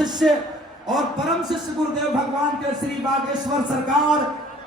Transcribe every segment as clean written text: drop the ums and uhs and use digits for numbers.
शिष्य और परम शिष्य गुरुदेव भगवान के श्री बागेश्वर सरकार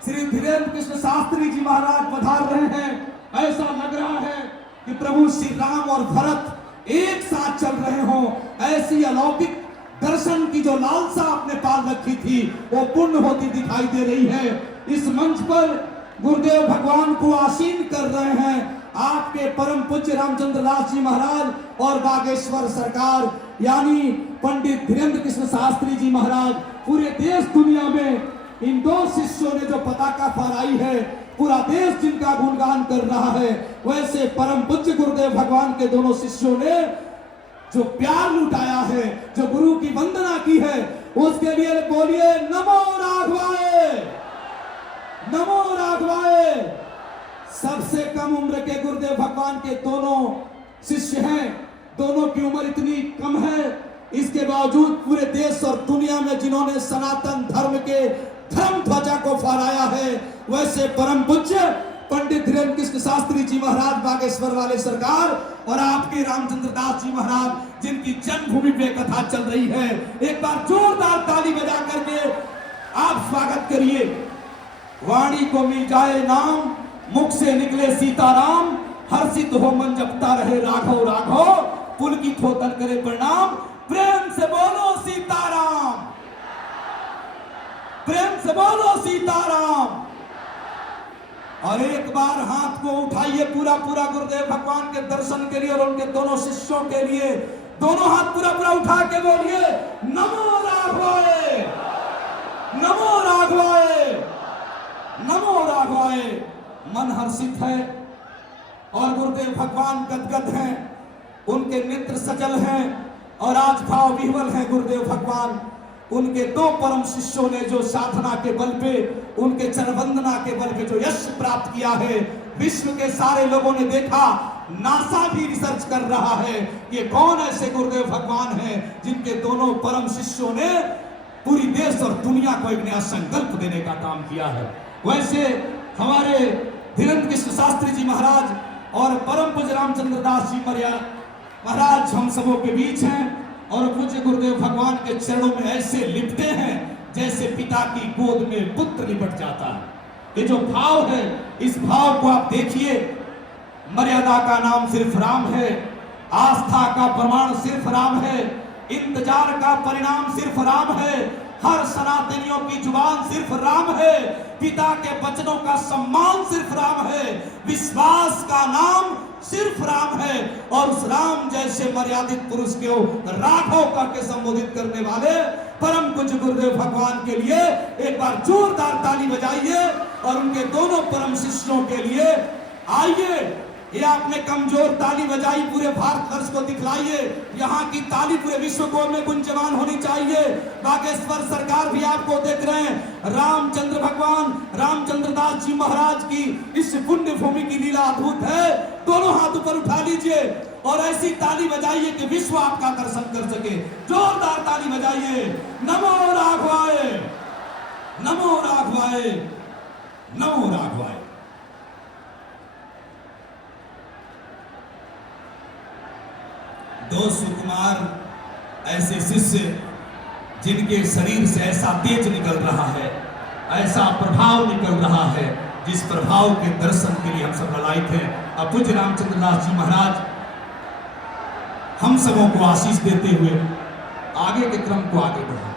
श्री धीरेन्द्र कृष्ण शास्त्री जी महाराज पधार रहे हैं। ऐसा लग रहा है कि प्रभु श्री राम और भरत एक साथ चल रहे हों। ऐसी अलौकिक दर्शन की जो लालसा आपने पाल रखी थी वो पूर्ण होती दिखाई दे रही है। इस मंच पर गुरुदेव भगवान को आसीन कर रहे हैं आपके परम पूज्य रामचंद्र दास जी महाराज और बागेश्वर सरकार यानी पंडित धीरेन्द्र कृष्ण शास्त्री जी महाराज। पूरे देश दुनिया में इन दो शिष्यों ने जो पताका फहराई है, पूरा देश जिनका गुणगान कर रहा है, वैसे परम पूज्य गुरुदेव भगवान के दोनों शिष्यों ने जो प्यार लुटाया है, जो गुरु की वंदना की है, उसके लिए बोलिए नमो राघवाय, नमो राघवाय। सबसे कम उम्र के गुरुदेव भगवान के दोनों शिष्य हैं। दोनों की उम्र इतनी कम है, इसके बावजूद पूरे देश और दुनिया में जिन्होंने सनातन धर्म के धर्म ध्वजा को फहराया है, वैसे परम पूज्य पंडित धीरेन्द्र कृष्ण शास्त्री जी महाराज बागेश्वर वाले सरकार और आपके रामचंद्र दास जी महाराज जिनकी जन्मभूमि पे कथा चल रही है, एक बार जोरदार ताली बजा करके आप स्वागत करिए। वाणी को मिल जाए नाम, मुख से निकले सीताराम, हर्षित हो मन जपता रहे राघव राघव, पुलकित होकर करे प्रणाम, प्रेम से बोलो सीताराम, प्रेम से बोलो सीताराम। और एक बार हाथ को उठाइए पूरा पूरा गुरुदेव भगवान के दर्शन के लिए और उनके दोनों शिष्यों के लिए। दोनों हाथ पूरा पूरा उठा के बोलिए नमो राघवाय, नमो राघवाय, नमो राघवाय। मन हर्षित है और गुरुदेव भगवान गदगद हैं, उनके नेत्र सजल हैं और आज भाव विह्वल हैं गुरुदेव भगवान। उनके दो परम शिष्यों ने जो साधना के बल पे, उनके चरण वंदना के बल पे जो यश प्राप्त किया है, विश्व के सारे लोगों ने देखा। नासा भी रिसर्च कर रहा है कि कौन ऐसे गुरुदेव भगवान हैं जिनके दोनों परम शिष्यों ने पूरी देश और दुनिया को एक नया संकल्प देने का काम किया है। वैसे हमारे धीरेन्द्र कृष्ण शास्त्री जी महाराज और परम पूज्य रामचंद्र दास जी महाराज हम सबों के बीच हैं और पूज्य गुरुदेव भगवान के चरणों में ऐसे लिपटे हैं जैसे पिता की गोद में पुत्र लिपट जाता है। ये जो भाव है, इस भाव को आप देखिए। मर्यादा का नाम सिर्फ राम है, आस्था का प्रमाण सिर्फ राम है, इंतजार का परिणाम सिर्फ राम है, हर सनातनियों की जुबान सिर्फ राम है, पिता के वचनों का सम्मान सिर्फ राम है, विश्वास का नाम सिर्फ राम है। और उस राम जैसे मर्यादित पुरुष को राघव करके संबोधित करने वाले परम पूज्य गुरुदेव भगवान के लिए एक बार जोरदार ताली बजाइए और उनके दोनों परम शिष्यों के लिए आइए। ये आपने कमजोर ताली बजाई, पूरे भारतवर्ष को दिखलाइए। यहाँ की ताली पूरे विश्व को में गुंजमान होनी चाहिए। बागेश्वर सरकार भी आपको देख रहे हैं। रामचंद्र भगवान रामचंद्र दास जी महाराज की इस पुण्य भूमि की लीला अद्भुत है। दोनों हाथ ऊपर उठा लीजिए और ऐसी ताली बजाइए कि विश्व आपका दर्शन कर सके। जोरदार ताली बजाइए। नमो राघवाय, नमो राघवाय, नमो राघवाय। दो सुकुमार ऐसे शिष्य जिनके शरीर से ऐसा तेज निकल रहा है, ऐसा प्रभाव निकल रहा है, जिस प्रभाव के दर्शन के लिए हम सब लायक हैं। अब पूज्य रामचंद्र दास जी महाराज हम सबों को आशीष देते हुए आगे के क्रम को आगे बढ़ाएं।